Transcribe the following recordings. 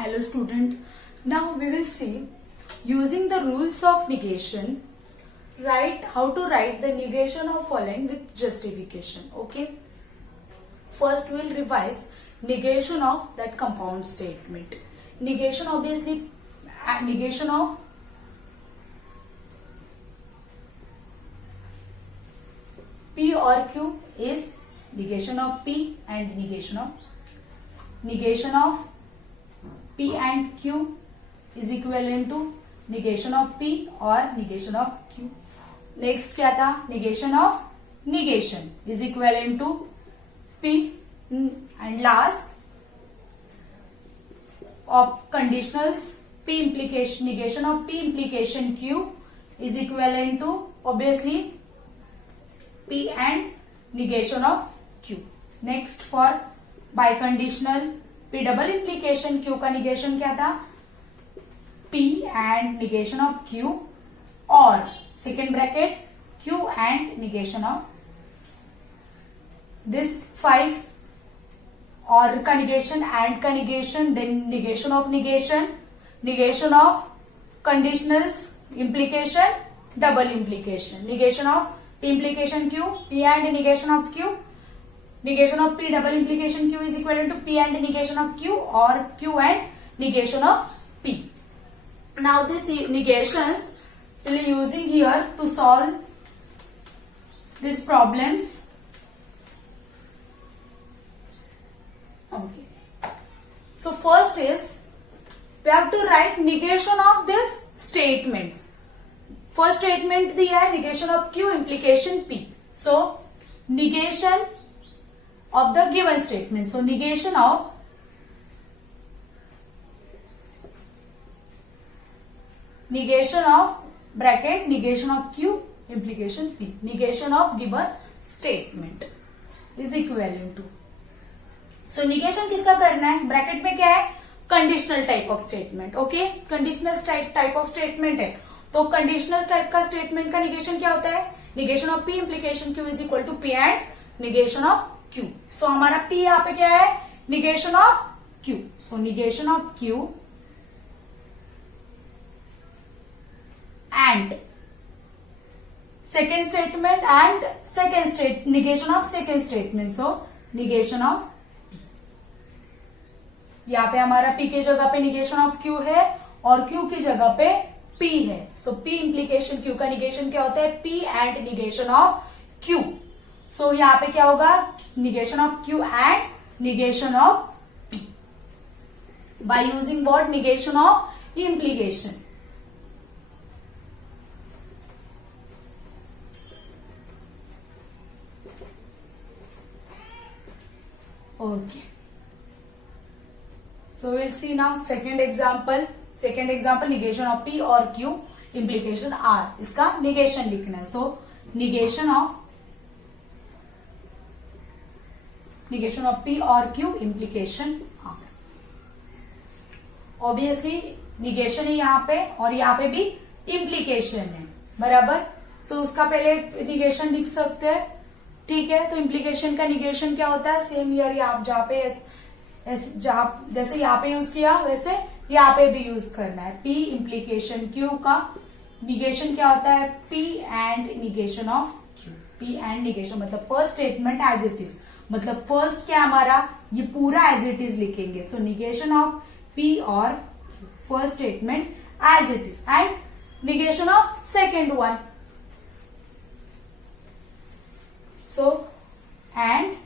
Hello student, now we will see using the rules of negation, write how to write the negation of following with justification. Okay, first we will revise negation of that compound statement. Negation obviously negation of P or Q is negation of P and negation of P and Q is equivalent to negation of P or negation of Q. Next क्या था? Negation of negation is equivalent to P. And last of conditionals P implication, negation of P implication Q is equivalent to obviously P and negation of Q. Next for biconditional P double implication Q का negation क्या था? P and negation of Q और second bracket Q and negation of this 5 और का negation and का negation, then negation of conditionals implication, double implication, negation of P implication Q, P and negation of Q, negation of P double implication Q is equivalent to P and negation of Q or Q and negation of P. Now these negations we will be using here to solve these problems. Okay. So first is we have to write negation of these statements. First statement दिया है negation of Q implication P. So negation of the given statement. So negation of bracket negation of Q implication P. Negation of given statement is equivalent to. So negation किसका करना है? ब्रैकेट में क्या है? Conditional type of statement. Okay, conditional type of statement है तो conditional type का स्टेटमेंट का निगेशन क्या होता है? Negation of P implication Q is equal to P and negation of Q. So हमारा P यहाँ पे क्या है? negation of Q. So negation of Q and second statement and negation of second statement. So negation of P. यहाँ पे हमारा P की जगह पे negation of Q है और Q की जगह पे P है. So P implication Q का negation क्या होता है? P and negation of Q. So यहाँ पे क्या होगा? negation of Q and negation of P by using what? negation of implication. Okay. So we'll see now second example. Second example negation of P or Q implication R. इसका negation लिखना है. So negation of P or Q implication R. Obviously negation है यहाँ पे और यहाँ पे भी implication है, बराबर. So उसका पहले negation लिख सकते हैं, ठीक है. तो implication का negation क्या होता है? सेम ईयर आप जहाँ पे जैसे यहाँ पे यूज किया वैसे यहाँ पे भी यूज करना है. P implication Q का negation क्या होता है? P and negation of Q. P and negation मतलब first statement as it is, मतलब फर्स्ट क्या हमारा ये पूरा एज इट इज लिखेंगे. सो negation of P और first statement as it is and negation of second one. So and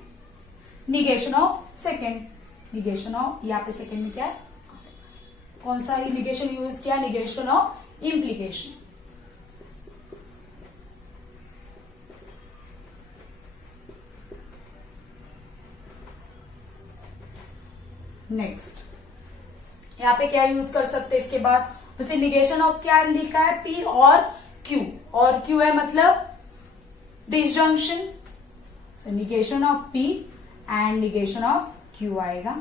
negation of second, negation of यहाँ पे सेकेंड में क्या है? कौन सा negation यूज किया? negation of implication. नेक्स्ट यहाँ पे क्या यूज कर सकते हैं इसके बाद? वैसे negation of क्या लिखा है? P और Q, और Q है मतलब disjunction. So negation of P and negation of Q आएगा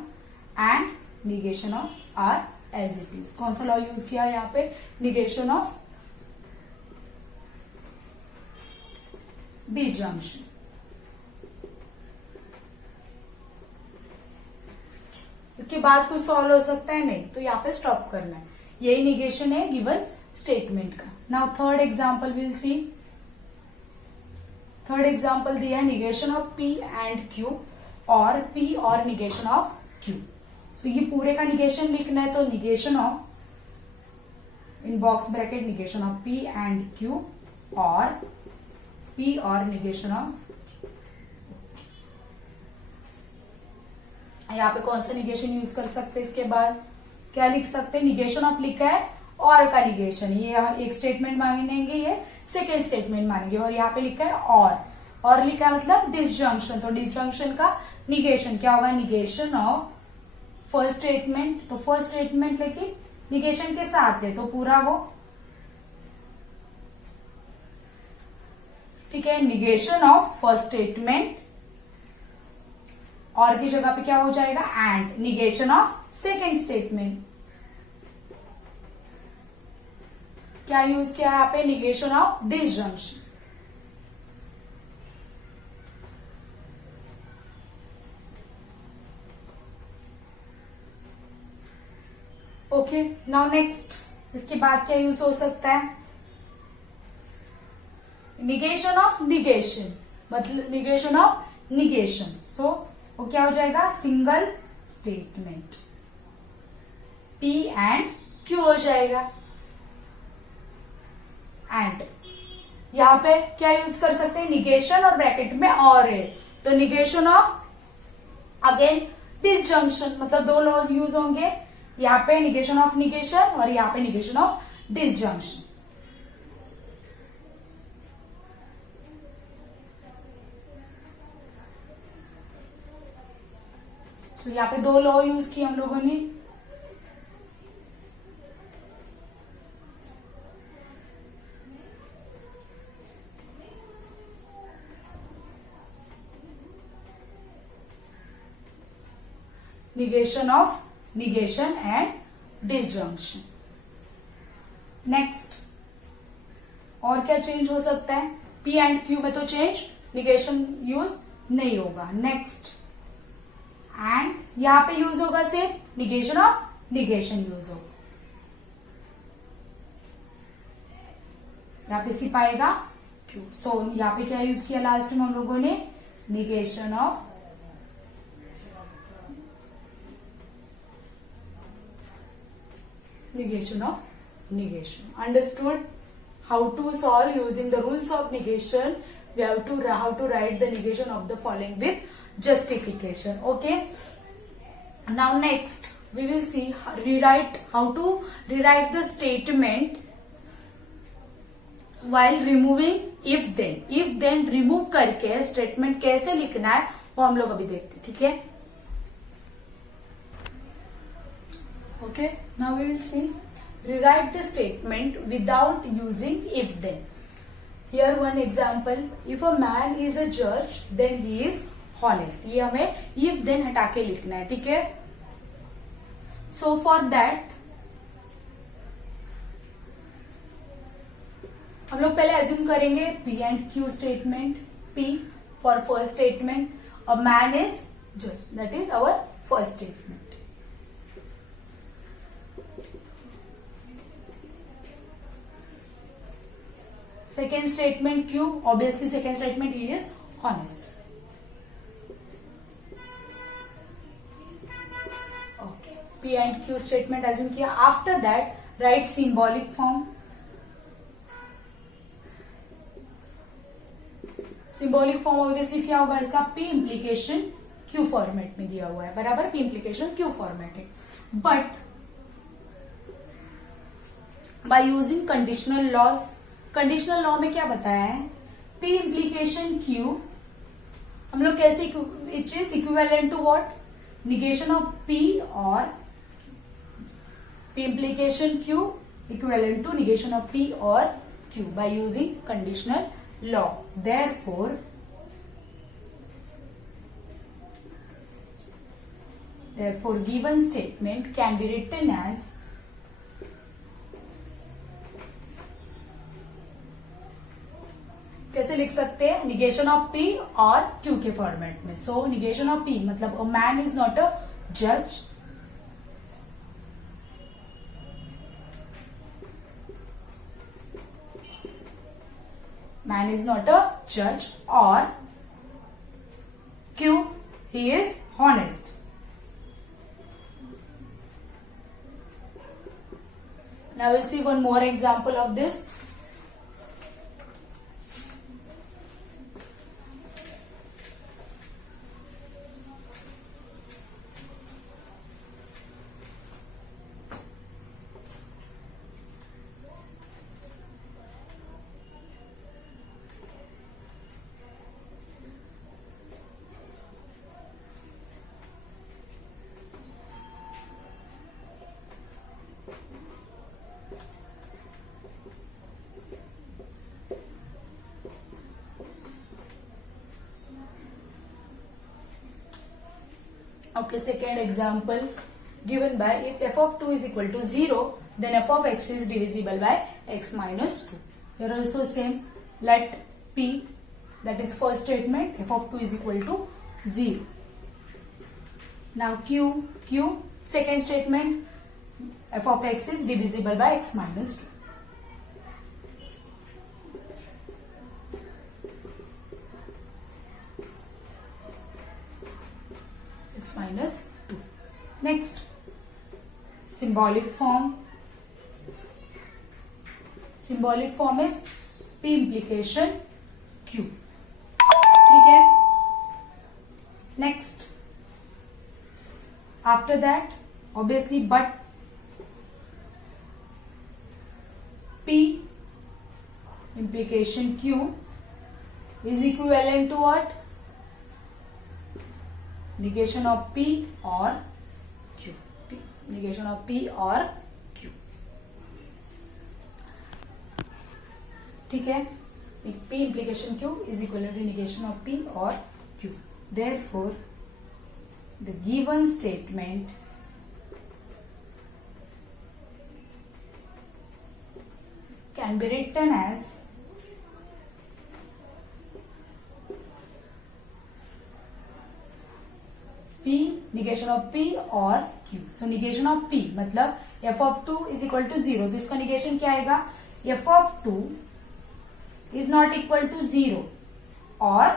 and negation of R as it is. कौन सा लॉ यूज किया यहाँ पे? negation of disjunction. इसके बाद कुछ सॉल्व हो सकता है नहीं, तो यहाँ पे स्टॉप करना है। यही निगेशन है गिवन स्टेटमेंट का। Now third example will see. Third example दिया है negation of P and Q और P और निगेशन ऑफ Q। सो ये पूरे का निगेशन लिखना है, तो negation of in box bracket negation of P and Q और P और निगेशन ऑफ, यहाँ पे कौन सा निगेशन यूज कर सकते हैं, इसके बाद क्या लिख सकते हैं, निगेशन ऑफ लिखा है और का निगेशन, ये एक स्टेटमेंट मानेंगे, ये सेकेंड स्टेटमेंट मानेंगे, और यहाँ पे लिखा है और लिखा है मतलब डिसजंक्शन, तो डिसजंक्शन का निगेशन क्या होगा, निगेशन ऑफ फर्स्ट स्टेटमेंट, तो फर्स्ट स्टेटमेंट लेकिन निगेशन के साथ है तो पूरा वो, ठीक है, निगेशन ऑफ फर्स्ट स्टेटमेंट और की जगह पे क्या हो जाएगा and negation of second statement. क्या यूज किया है यहाँ पे, negation of disjunction. Okay, now next, इसके बाद क्या यूज हो सकता है, निगेशन ऑफ निगेशन, मतलब निगेशन ऑफ निगेशन। सो वो क्या हो जाएगा, single statement P and Q हो जाएगा। एंड यहां पे क्या यूज कर सकते हैं, निगेशन और ब्रैकेट में और है, तो निगेशन ऑफ अगेन डिसजंक्शन, मतलब दो लॉज यूज होंगे, यहाँ पे निगेशन ऑफ निगेशन और यहाँ पे निगेशन ऑफ डिसजंक्शन। तो यहाँ पे दो लॉ यूज किए हम लोगों ने, negation of negation and disjunction. Next, और क्या चेंज हो सकता है, P एंड Q में तो चेंज निगेशन यूज नहीं होगा। नेक्स्ट, एंड यहां पे यूज होगा सिर्फ निगेशन ऑफ निगेशन यूज होगा, यहां पे सिर्फ आएगा Q। सो यहां पे क्या यूज किया लास्ट में हम लोगों ने, negation of negation of negation. Understood how to solve using the rules of negation? We have to how to write the negation of the following with justification. Okay. Now next we will see how to rewrite the statement while removing if then. If then remove करके statement कैसे लिखना है वो हम लोग अभी देखते हैं, ठीक है। Okay, now we will see rewrite the statement without using if then. Here one example, if a man is a judge then he is honest. ये हमें if then हटा के लिखना है, ठीक है। So for that हम लोग पहले assume करेंगे P and Q statement. P for first statement, a man is judge, that is our first statement. Second statement Q, obviously second statement he is honest. Okay, P and Q statement assume किया. After that write symbolic form. Symbolic form obviously क्या होगा इसका, P implication Q format में दिया हुआ है, बराबर, P implication Q format है। But by using conditional laws, conditional law में क्या बताया है, P इम्प्लीकेशन Q हम लोग कैसे, it is equivalent to what, negation of P और P implication Q equivalent to negation of P और Q by using conditional law. Therefore given statement can be written as कैसे लिख सकते हैं, negation of P और Q के फॉर्मेट में। सो negation of P मतलब a man is not a जज, man is not a judge, or Q, he is honest. Now we'll see one more example of this. Okay, second example given by, if f of 2 is equal to 0, then f of x is divisible by x minus 2. Here also same, let P, that is first statement, f of 2 is equal to 0. Now Q, second statement, f of x is divisible by x minus 2. X minus 2. Next, symbolic form. Symbolic form is P implication Q. ठीक है. Next, after that, obviously, but P implication Q is equivalent to what? Negation of P or Q. Negation of P or Q. ठीक है. P implication Q is equivalent to negation of P or Q. Therefore, the given statement can be written as P, negation of P or Q. So negation of P मतलब f of 2 is equal to 0. तो इसका negation क्या आएगा? f of 2 is not equal to 0 or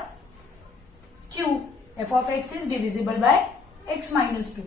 Q, f of x is divisible by x minus 2.